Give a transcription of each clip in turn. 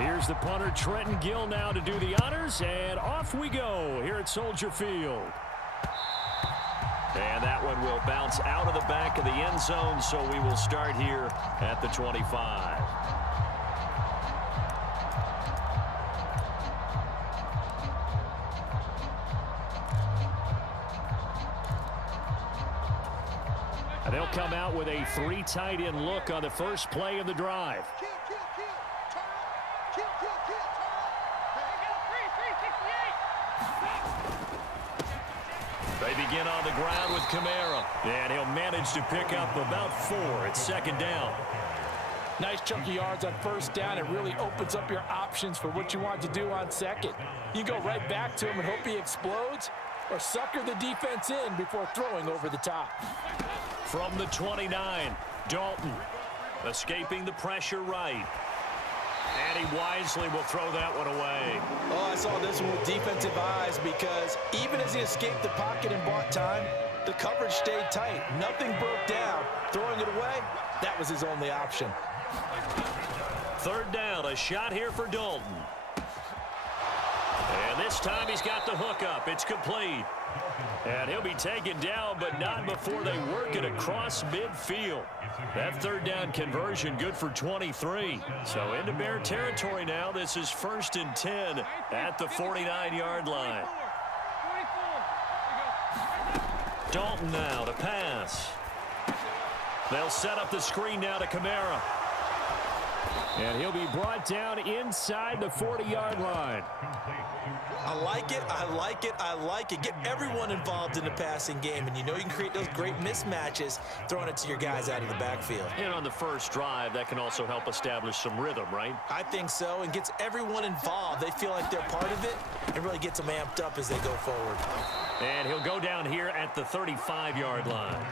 Here's the punter, Trenton Gill, now to do the honors, and off we go here at Soldier Field. And that one will bounce out of the back of the end zone, so we will start here at the 25. And they'll come out with a 3 tight end look on the first play of the drive. They begin on the ground with Kamara, and he'll manage to pick up about 4. It's second down. Nice chunky yards on first down. It really opens up your options for what you want to do on second. You go right back to him and hope he explodes, or sucker the defense in before throwing over the top. From the 29, Dalton escaping the pressure right. And he wisely will throw that one away. Oh, I saw this one with defensive eyes because even as he escaped the pocket and bought time, the coverage stayed tight. Nothing broke down. Throwing it away, that was his only option. Third down, a shot here for Dalton. And this time he's got the hook up. It's complete. And he'll be taken down, but not before they work it across midfield. That third down conversion good for 23. So into Bear territory now. This is 1st and 10 at the 49-yard line. Dalton now to pass. They'll set up the screen now to Kamara. And he'll be brought down inside the 40-yard line. I like it, I like it, I like it. Get everyone involved in the passing game, and you know you can create those great mismatches throwing it to your guys out of the backfield. And on the first drive, that can also help establish some rhythm, right? I think so, and gets everyone involved. They feel like they're part of it, and really gets them amped up as they go forward. And he'll go down here at the 35-yard line.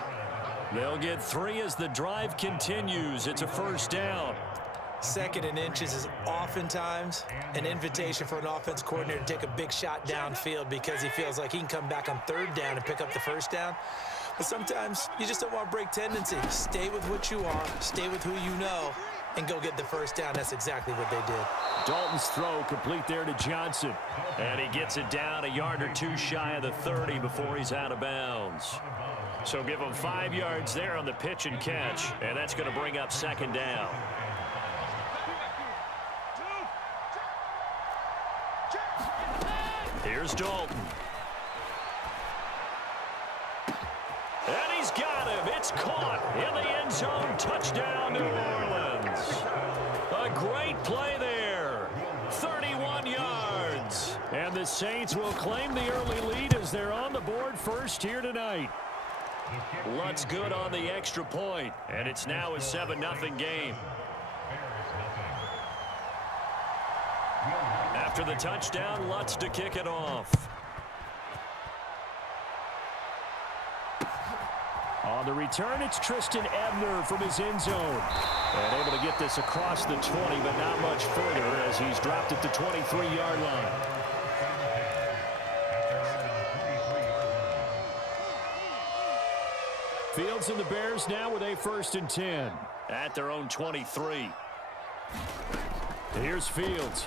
They'll get 3 as the drive continues. It's a first down. 2nd and inches is oftentimes an invitation for an offense coordinator to take a big shot downfield because he feels like he can come back on 3rd down and pick up the first down. But sometimes you just don't want to break tendency. Stay with what you are, stay with who you know, and go get the first down. That's exactly what they did. Dalton's throw complete there to Johnson. And he gets it down a yard or 2 shy of the 30 before he's out of bounds. So give him 5 yards there on the pitch and catch, and that's going to bring up 2nd down. Here's Dalton. And he's got him. It's caught in the end zone. Touchdown, New Orleans. A great play there. 31 yards. And the Saints will claim the early lead as they're on the board first here tonight. Lutz good on the extra point, and it's now a 7-0 game. After the touchdown, Lutz to kick it off. On the return, it's Tristan Ebner from his end zone. And able to get this across the 20, but not much further as he's dropped at the 23-yard line. Fields and the Bears now with a 1st and 10 at their own 23. Here's Fields.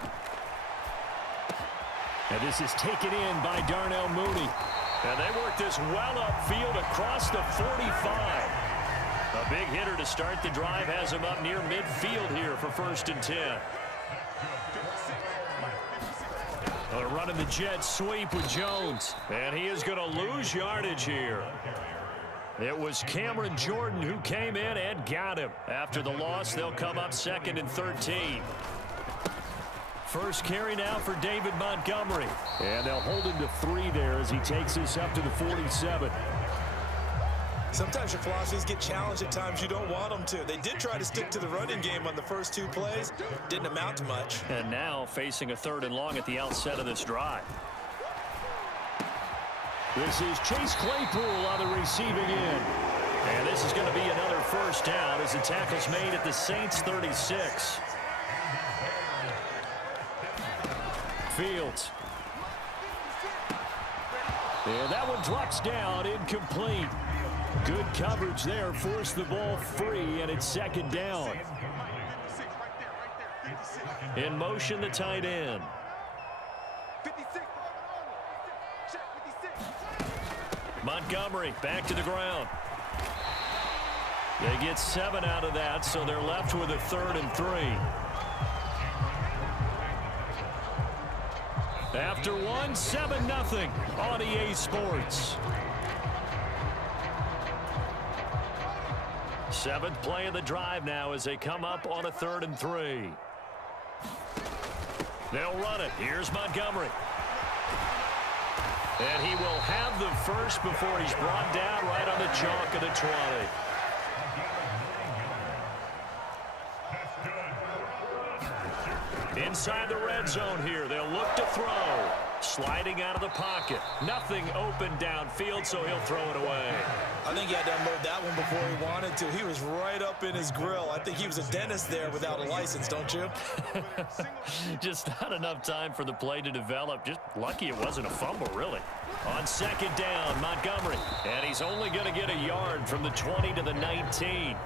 And this is taken in by Darnell Mooney. And they work this well upfield across the 45. A big hitter to start the drive has him up near midfield here for 1st and 10. Running the jet sweep with Jones. And he is going to lose yardage here. It was Cameron Jordan who came in and got him. After the loss, they'll come up 2nd and 13. First carry now for David Montgomery. And they'll hold him to 3 there as he takes this up to the 47. Sometimes your philosophies get challenged at times you don't want them to. They did try to stick to the running game on the first 2 plays. Didn't amount to much. And now facing a 3rd and long at the outset of this drive. This is Chase Claypool on the receiving end. And this is going to be another first down as the tackle's made at the Saints 36. Fields. And that one drops down, incomplete. Good coverage there, forced the ball free, and it's 2nd down. In motion, the tight end. 56. Check 56. Montgomery back to the ground. They get 7 out of that, so they're left with a 3rd and 3. After 1, 7-0 on EA Sports. 7th play of the drive now as they come up on a 3rd and 3. They'll run it. Here's Montgomery. And he will have the first before he's brought down right on the chalk of the 20. Inside the red zone here. They'll look to throw. Sliding out of the pocket. Nothing open downfield, so he'll throw it away. I think he had to unload that one before he wanted to. He was right up in his grill. I think he was a dentist there without a license, don't you? Just not enough time for the play to develop. Just lucky it wasn't a fumble, really. On 2nd down, Montgomery. And he's only going to get a yard from the 20 to the 19.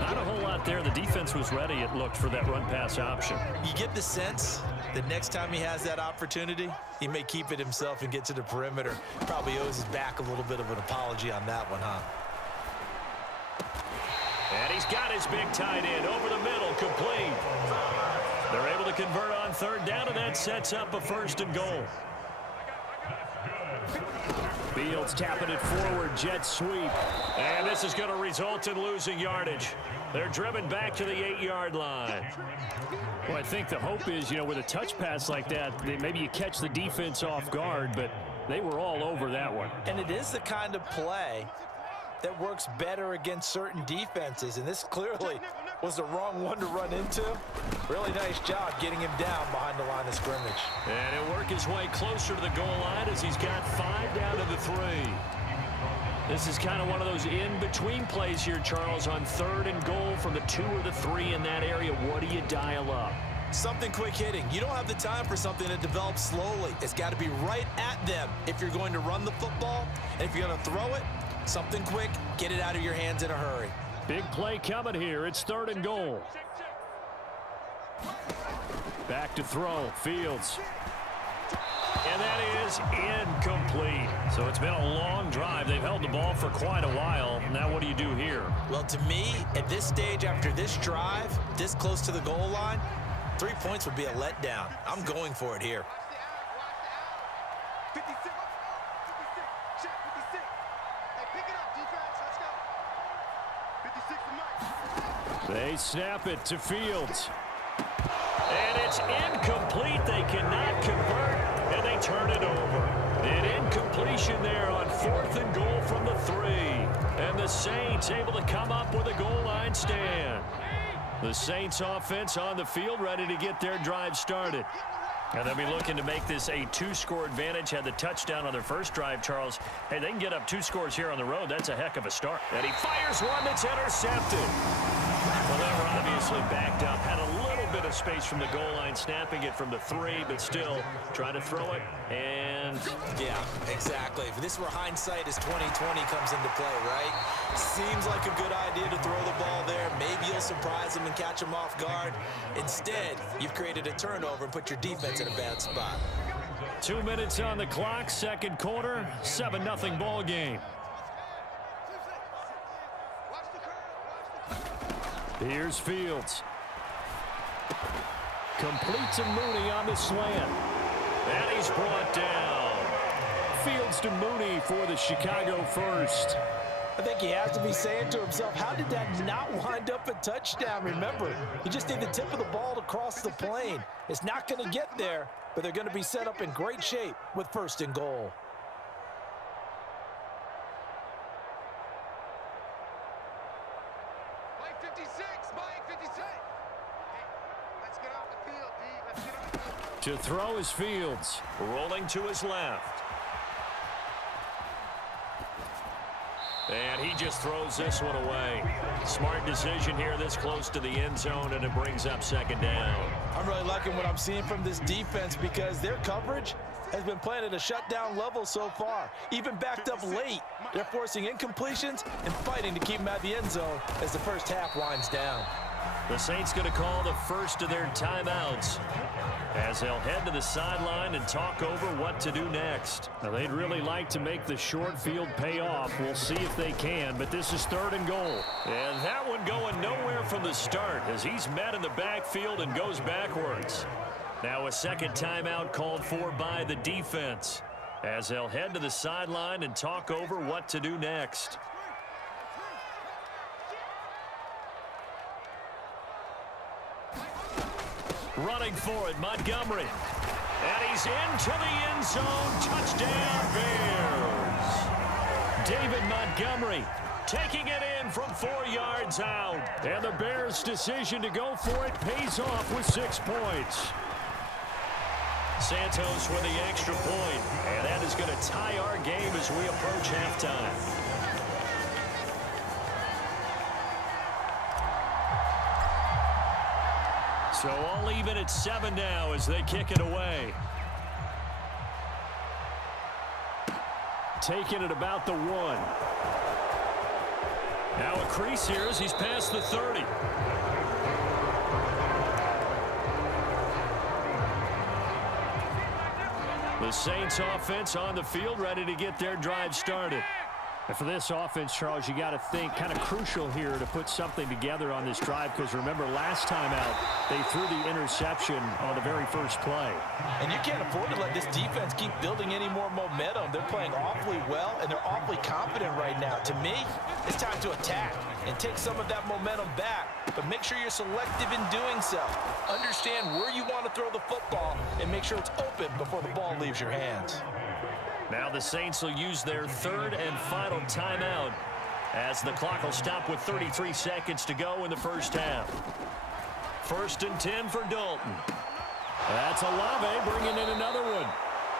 Not a whole lot there. The defense was ready, it looked, for that run-pass option. You get the sense that next time he has that opportunity, he may keep it himself and get to the perimeter. Probably owes his back a little bit of an apology on that one, huh? And he's got his big tight end over the middle, complete. They're able to convert on 3rd down, and that sets up a 1st and goal. Fields tapping it forward, jet sweep. And this is going to result in losing yardage. They're driven back to the 8-yard line. Well, I think the hope is, with a touch pass like that, maybe you catch the defense off guard, but they were all over that one. And it is the kind of play that works better against certain defenses, and this clearly was the wrong one to run into. Really nice job getting him down behind the line of scrimmage. And he'll work his way closer to the goal line as he's got 5 down to the 3. This is kind of one of those in-between plays here, Charles, on 3rd and goal from the 2 or the 3 in that area. What do you dial up? Something quick hitting. You don't have the time for something that develops slowly. It's got to be right at them if you're going to run the football. And if you're going to throw it, something quick, get it out of your hands in a hurry. Big play coming here. It's 3rd and goal. Back to throw. Fields. And that is incomplete. So it's been a long drive. They've held the ball for quite a while. Now what do you do here? Well, to me, at this stage after this drive, this close to the goal line, 3 points would be a letdown. I'm going for it here. 56. 56. Check 56. Hey, pick it up, defense. Let's go. 56 to Mike. They snap it to Fields. And it's incomplete. They cannot convert, and they turn it over. An incompletion there on 4th and goal from the 3. And the Saints able to come up with a goal line stand. The Saints offense on the field ready to get their drive started. And they'll be looking to make this a 2-score advantage. Had the touchdown on their first drive, Charles. Hey, they can get up 2 scores here on the road. That's a heck of a start. And he fires one that's intercepted. Well, they were obviously backed up. Had a little bit of space from the goal line, snapping it from the 3, but still trying to throw it. And yeah, exactly. This is where hindsight is 20/20 comes into play, right? Seems like a good idea to throw the ball there. Maybe you'll surprise him and catch him off guard. Instead, you've created a turnover and put your defense in a bad spot. 2 minutes on the clock, 2nd quarter, 7-0 ball game. Here's Fields. Complete to Mooney on the slant. And he's brought down. Fields to Mooney for the Chicago first. I think he has to be saying to himself, how did that not wind up a touchdown? Remember, you just need the tip of the ball to cross the plane. It's not going to get there, but they're going to be set up in great shape with 1st and goal. Mike 56. Mike 56. Let's get off the field, D. Let's get off the field. To throw is Fields. Rolling to his left. And he just throws this one away. Smart decision here this close to the end zone, and it brings up 2nd down. I'm really liking what I'm seeing from this defense because their coverage has been playing at a shutdown level so far. Even backed up late, they're forcing incompletions and fighting to keep them at the end zone as the first half winds down. The Saints going to call the first of their timeouts as they'll head to the sideline and talk over what to do next. Now, they'd really like to make the short field pay off. We'll see if they can, but this is 3rd and goal. And that one going nowhere from the start as he's met in the backfield and goes backwards. Now a second timeout called for by the defense as they'll head to the sideline and talk over what to do next. Running for it, Montgomery. And he's into the end zone. Touchdown, Bears. David Montgomery taking it in from 4 yards out. And the Bears' decision to go for it pays off with 6 points. Santos with the extra point. And that is going to tie our game as we approach halftime. So all even at 7 now as they kick it away. Taking it about the 1. Now a crease here as he's past the 30. The Saints offense on the field ready to get their drive started. And for this offense, Charles, you got to think kind of crucial here to put something together on this drive because remember last time out they threw the interception on the very first play. And you can't afford to let this defense keep building any more momentum. They're playing awfully well and they're awfully confident right now. To me, it's time to attack and take some of that momentum back. But make sure you're selective in doing so. Understand where you want to throw the football and make sure it's open before the ball leaves your hands. Now the Saints will use their 3rd and final timeout as the clock will stop with 33 seconds to go in the first half. 1st and 10 for Dalton. That's Olave bringing in another one.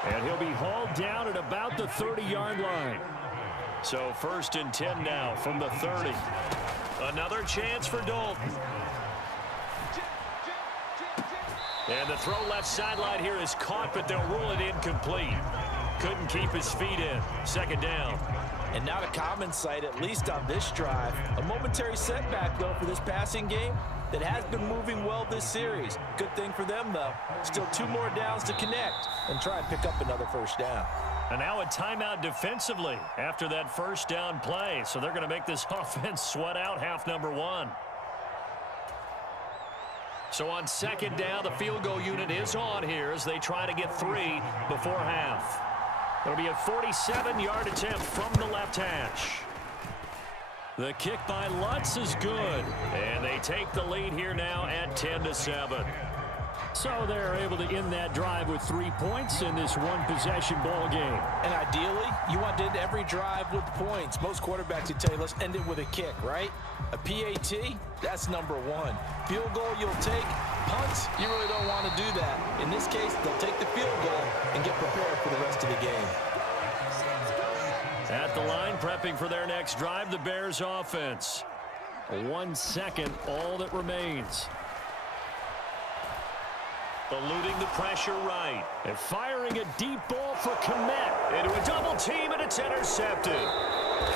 And he'll be hauled down at about the 30-yard line. So 1st and 10 now from the 30. Another chance for Dalton. And the throw left sideline here is caught, but they'll rule it incomplete. Couldn't keep his feet in. 2nd down. And not a common sight, at least on this drive. A momentary setback, though, for this passing game that has been moving well this series. Good thing for them, though. Still 2 more downs to connect and try and pick up another first down. And now a timeout defensively after that first down play. So they're going to make this offense sweat out half number 1. So on 2nd down, the field goal unit is on here as they try to get 3 before half. It'll be a 47-yard attempt from the left hash. The kick by Lutz is good. And they take the lead here now at 10-7. So they're able to end that drive with 3 points in this one-possession ball game. And ideally, you want to end every drive with points. Most quarterbacks would tell you, let's end it with a kick, right? A PAT, that's number 1. Field goal you'll take. Punts, you really don't want to do that. In this case, they'll take the field goal and get prepared for the rest of the game. At the line, prepping for their next drive, the Bears offense. 1 second, all that remains. Eluding the pressure right. And firing a deep ball for Kmet. Into a double team, and it's intercepted.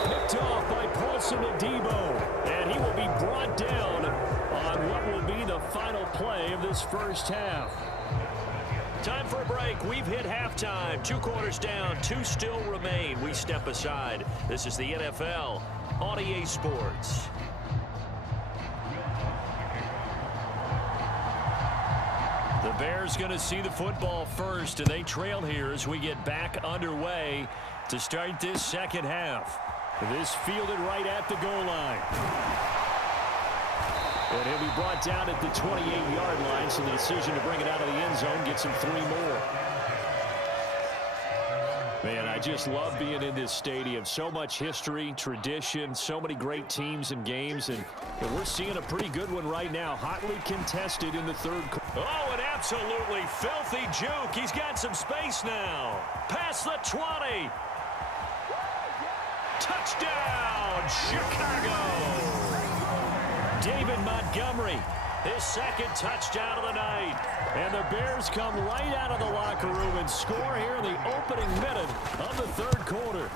Picked off by Paulson Adebo. And he will be brought down on what will be the final play of this first half. Time for a break. We've hit halftime. 2 quarters down, 2 still remain. We step aside. This is the NFL on EA Sports. The Bears going to see the football first, and they trail here as we get back underway to start this second half. This fielded right at the goal line. And he'll be brought down at the 28-yard line, so the decision to bring it out of the end zone gets him 3 more. Man, I just love being in this stadium. So much history, tradition, so many great teams and games, and we're seeing a pretty good one right now. Hotly contested in the 3rd quarter. Oh, an absolutely filthy juke. He's got some space now. Past the 20. Touchdown, Chicago. David Montgomery, his 2nd touchdown of the night. And the Bears come right out of the locker room and score here in the opening minute of the 3rd quarter.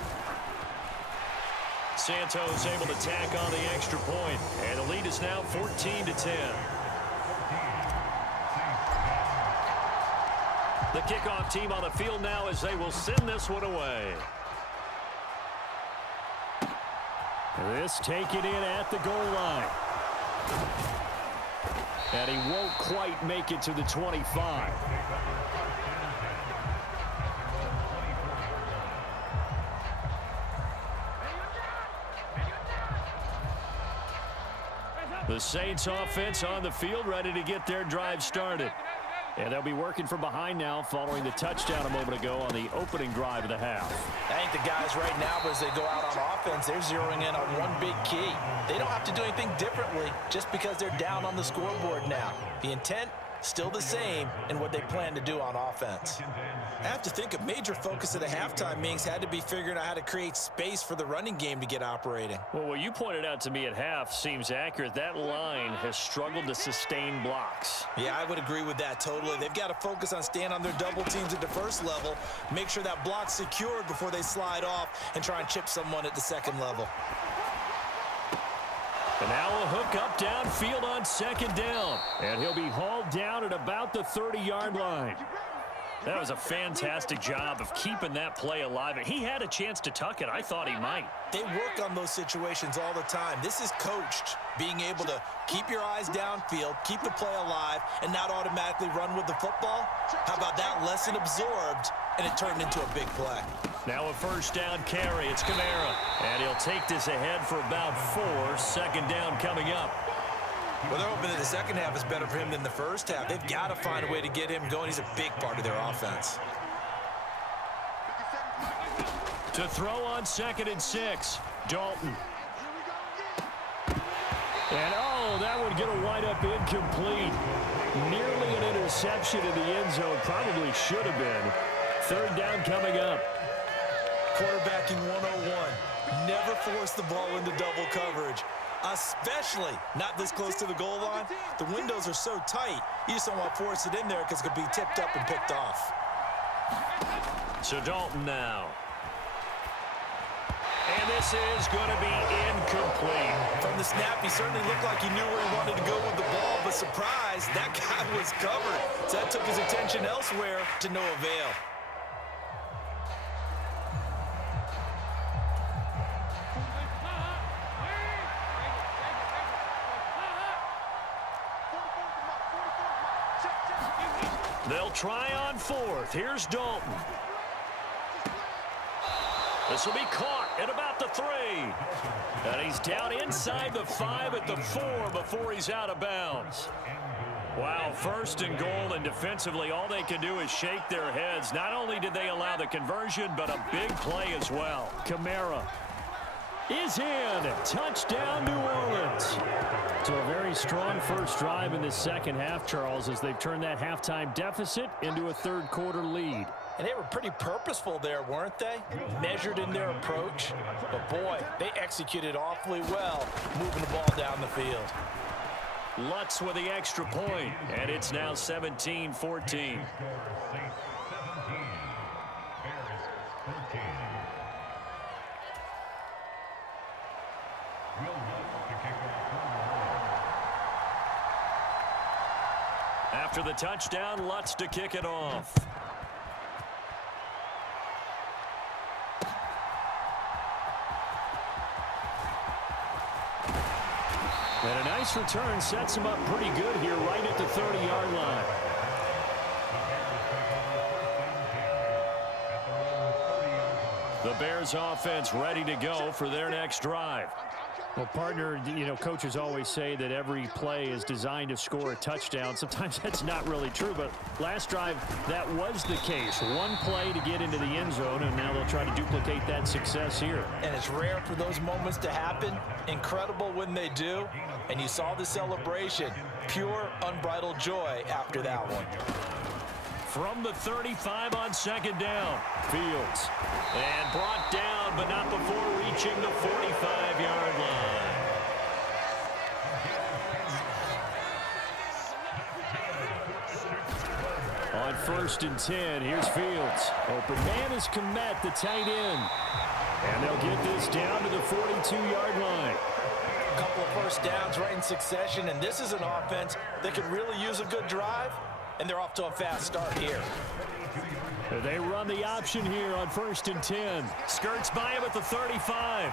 Santos able to tack on the extra point, and the lead is now 14-10. The kickoff team on the field now as they will send this one away. This taken in at the goal line. And he won't quite make it to the 25. The Saints offense on the field, ready to get their drive started. And they'll be working from behind now following the touchdown a moment ago on the opening drive of the half. I think the guys right now, as they go out on offense, they're zeroing in on one big key. They don't have to do anything differently just because they're down on the scoreboard now. The intent, still the same in what they plan to do on offense. I have to think a major focus of the halftime meetings had to be figuring out how to create space for the running game to get operating. Well, what you pointed out to me at half seems accurate. That line has struggled to sustain blocks. Yeah, I would agree with that totally. They've got to focus on staying on their double teams at the first level, make sure that block's secured before they slide off and try and chip someone at the second level. And now a hook up downfield on second down. And he'll be hauled down at about the 30-yard line. That was a fantastic job of keeping that play alive. He had a chance to tuck it. I thought he might. They work on those situations all the time. This is coached, being able to keep your eyes downfield, keep the play alive, and not automatically run with the football. How about that lesson absorbed, and it turned into a big play? Now a first down carry. It's Kamara. And he'll take this ahead for about 4. Second down coming up. Well, they're hoping that the second half is better for him than the first half. They've got to find a way to get him going. He's a big part of their offense. To throw on 2nd and 6. Dalton. And, oh, that would get a wind up incomplete. Nearly an interception in the end zone. Probably should have been. Third down coming up. Quarterbacking 101. Never force the ball into double coverage, especially not this close to the goal line. The windows are so tight, you just don't want to force it in there because it could be tipped up and picked off. So Dalton now. And this is going to be incomplete. From the snap, he certainly looked like he knew where he wanted to go with the ball, but surprise, that guy was covered. So that took his attention elsewhere to no avail. They'll try on 4th. Here's Dalton. This will be caught at about the 3. And he's down inside the 5 at the 4 before he's out of bounds. Wow, 1st and goal, and defensively all they can do is shake their heads. Not only did they allow the conversion, but a big play as well. Kamara is in. Touchdown, New Orleans. So a very strong first drive in the second half, Charles, as they've turned that halftime deficit into a third quarter lead. And they were pretty purposeful there, weren't they? Measured in their approach. But, boy, they executed awfully well, moving the ball down the field. Lutz with the extra point, and it's now 17-14. After the touchdown, Lutz to kick it off. And a nice return sets him up pretty good here right at the 30-yard line. The Bears offense ready to go for their next drive. Well, partner, you know, coaches always say that every play is designed to score a touchdown. Sometimes that's not really true, but last drive, that was the case. One play to get into the end zone, and now they'll try to duplicate that success here. And it's rare for those moments to happen. Incredible when they do. And you saw the celebration. Pure, unbridled joy after that one. From the 35 on second down. Fields. And brought down, but not before reaching the 45-yard line. On 1st and 10, here's Fields. Open man is Kmet, the tight end. And they'll get this down to the 42-yard line. A couple of first downs right in succession, and this is an offense that could really use a good drive, and they're off to a fast start here. They run the option here on 1st and 10. Skirts by him at the 35.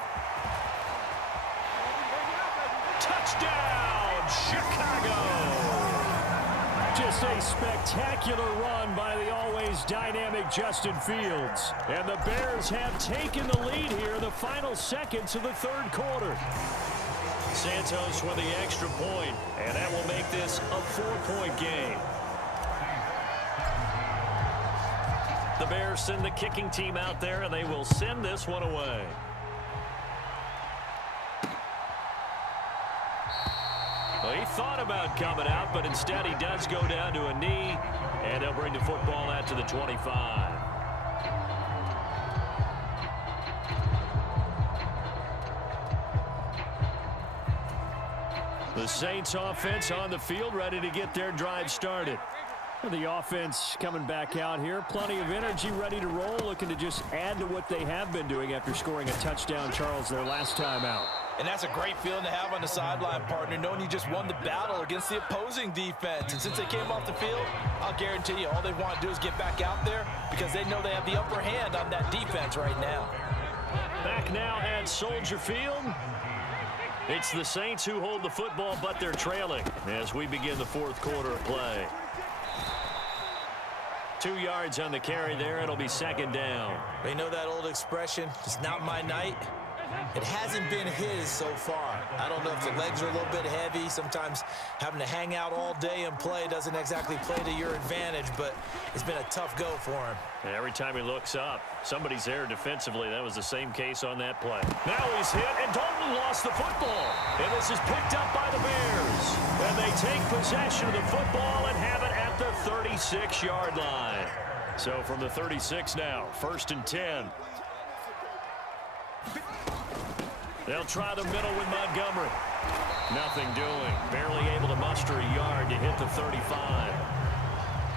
Touchdown, Chicago! Just a spectacular run by the always dynamic Justin Fields. And the Bears have taken the lead here in the final seconds of the third quarter. Santos with the extra point, and that will make this a 4-point game. The Bears send the kicking team out there, and they will send this one away. Well, he thought about coming out, but instead he does go down to a knee, and they'll bring the football out to the 25. The Saints offense on the field, ready to get their drive started. The offense coming back out here. Plenty of energy, ready to roll, looking to just add to what they have been doing after scoring a touchdown, Charles, their last time out. And that's a great feeling to have on the sideline, partner, knowing you just won the battle against the opposing defense. And since they came off the field, I'll guarantee you all they want to do is get back out there because they know they have the upper hand on that defense right now. Back now at Soldier Field. It's the Saints who hold the football, but they're trailing as we begin the fourth quarter of play. 2 yards on the carry there. It'll be second down. You know that old expression, it's not my night? It hasn't been his so far. I don't know if the legs are a little bit heavy. Sometimes having to hang out all day and play doesn't exactly play to your advantage, but it's been a tough go for him. And every time he looks up, somebody's there defensively. That was the same case on that play. Now he's hit, and Dalton lost the football. And this is picked up by the Bears. And they take possession of the football and have it at the 36-yard line. So from the 36 now, 1st and 10. They'll try the middle with Montgomery. Nothing doing. Barely able to muster a yard to hit the 35.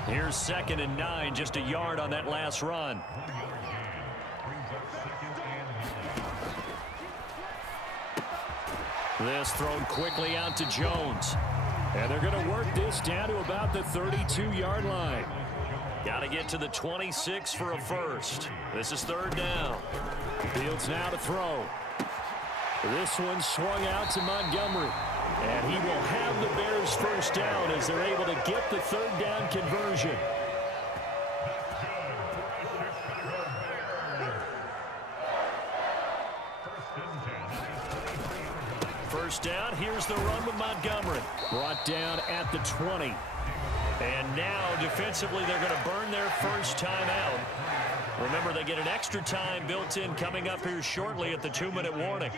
Here's 2nd and 9, just a yard on that last run. This thrown quickly out to Jones. And they're going to work this down to about the 32-yard line. Got to get to the 26 for a first. This is 3rd down. Fields now to throw. This one swung out to Montgomery. And he will have the Bears first down as they're able to get the 3rd down conversion. First down, here's the run with Montgomery. Brought down at the 20. And now, defensively, they're going to burn their first time out. Remember, they get an extra time built in coming up here shortly at the 2-minute warning.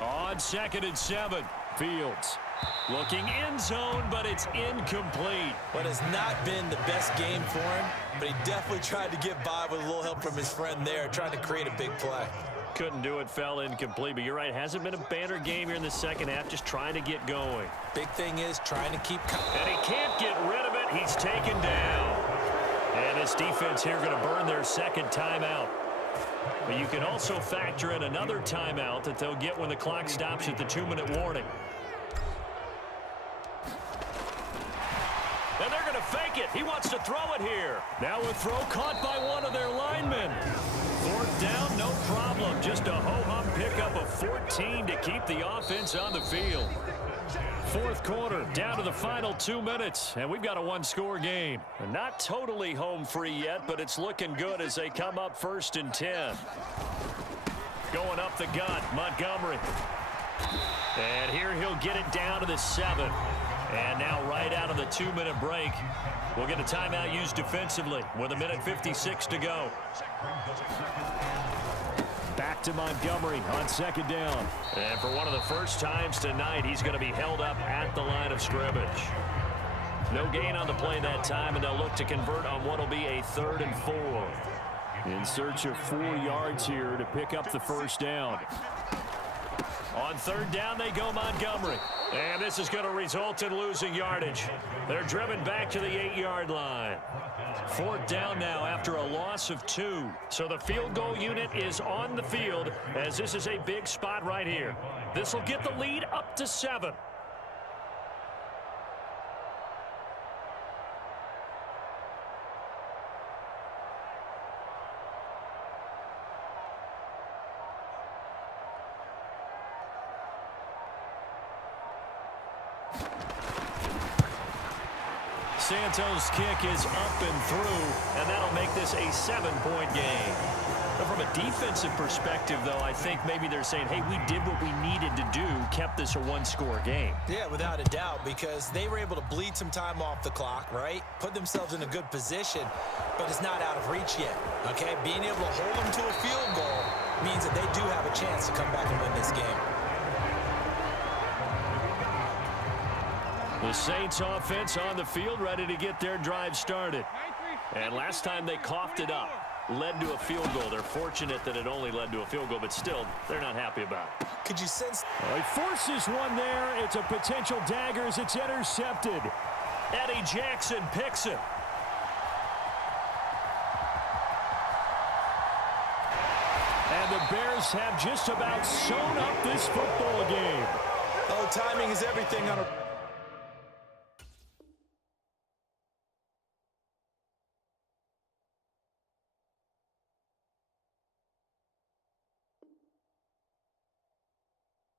On 2nd and 7, Fields looking end zone, but it's incomplete. What has not been the best game for him, but he definitely tried to get by with a little help from his friend there, trying to create a big play. Couldn't do it, fell incomplete, but you're right, hasn't been a banner game here in the second half, just trying to get going. Big thing is trying to keep... And he can't get rid of it, he's taken down. And this defense here going to burn their second timeout. But you can also factor in another timeout that they'll get when the clock stops at the 2-minute warning. And they're going to fake it. He wants to throw it here. Now a throw caught by one of their linemen. 4th down, no problem. Just a ho-hum pickup of 14 to keep the offense on the field. Fourth quarter, down to the final 2 minutes, and we've got a one-score game. And not totally home free yet, but it's looking good as they come up 1st and 10. Going up the gut, Montgomery. And here he'll get it down to the 7. And now right out of the 2-minute break, we'll get a timeout used defensively with 1:56 to go. Back to Montgomery on 2nd down. And for one of the first times tonight, he's going to be held up at the line of scrimmage. No gain on the play that time, and they'll look to convert on what will be a 3rd and 4. In search of 4 yards here to pick up the first down. On third down, they go Montgomery. And this is going to result in losing yardage. They're driven back to the 8-yard line. Fourth down now after a loss of 2. So the field goal unit is on the field as this is a big spot right here. This will get the lead up to 7. Santos' kick is up and through, and that'll make this a 7-point game. But from a defensive perspective, though, I think maybe they're saying, hey, we did what we needed to do, kept this a one-score game. Yeah, without a doubt, because they were able to bleed some time off the clock, right? Put themselves in a good position, but it's not out of reach yet, okay? Being able to hold them to a field goal means that they do have a chance to come back and win this game. The Saints offense on the field, ready to get their drive started. And last time they coughed it up, led to a field goal. They're fortunate that it only led to a field goal, but still, they're not happy about it. Could you sense? He forces one there. It's a potential dagger as it's intercepted. Eddie Jackson picks it. And the Bears have just about sewn up this football game. Oh, timing is everything on a